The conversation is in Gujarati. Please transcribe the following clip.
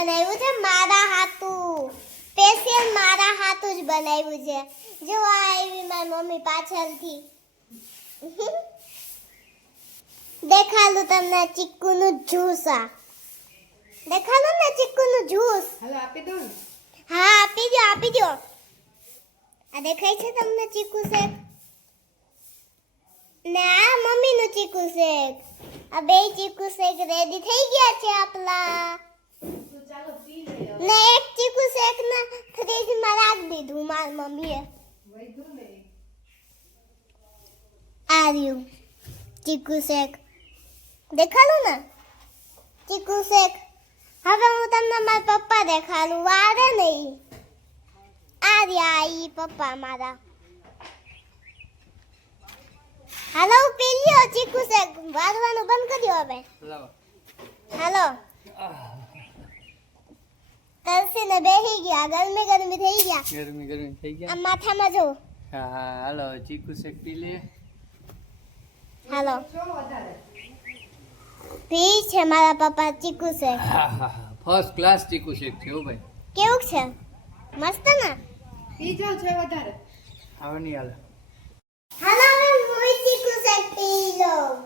બનાવ્યું છે મારા હાથું, સ્પેશિયલ મારા હાથું જ બનાવ્યું છે. જો આ આવી મારી મમ્મી પાછળથી. દેખાડું તમને ચીકુનું જ્યુસ. આ દેખાડું ને ચીકુનું જ્યુસ. હાલો આપી દો ને. હા આપી દો, આપી દો. આ દેખાય છે તમને ચીકુ શેક? ને આ મમ્મીનું ચીકુ શેક. આ બે ચીકુ શેક રેડી થઈ ગયા છે આપલા. તો ચાલો પી લઈએ. ને એક ચીકુ શેક ના ફ્રીજમાં રાખી દીધું મારી મમ્મીએ. વૈધું ને. આ રહ્યું ચીકુ શેક. દેખાડું ને ચીકુ શેક. હવે હું તમને મારા પપ્પા દેખાડું. વારે નહીં. આ રહ્યા ઈ પપ્પા મારા. હાલો પી લ્યો ચીકુ શેક. વારવાનું બંધ કર્યો હવે. લાવો. હાલો તરસીને બેસી ગયા. ગરમી ગરમી થઈ ગયા. ગરમી ગરમી થઈ ગયા. આ માથામાં જો. હા હા હાલો ચીકુ શેક પી લે. હાલો જો વધારે. પી છે મારા પપ્પા ચીકુ શેક. હા હા હા ફર્સ્ટ ક્લાસ ચીકુ શેક છે હો ભાઈ. કેવું છે? મસ્ત ને? પી જાવ છે વધારે. આવે નહીં હાલો. હાલો હવે હું ચીકુ શેક પી લઉં.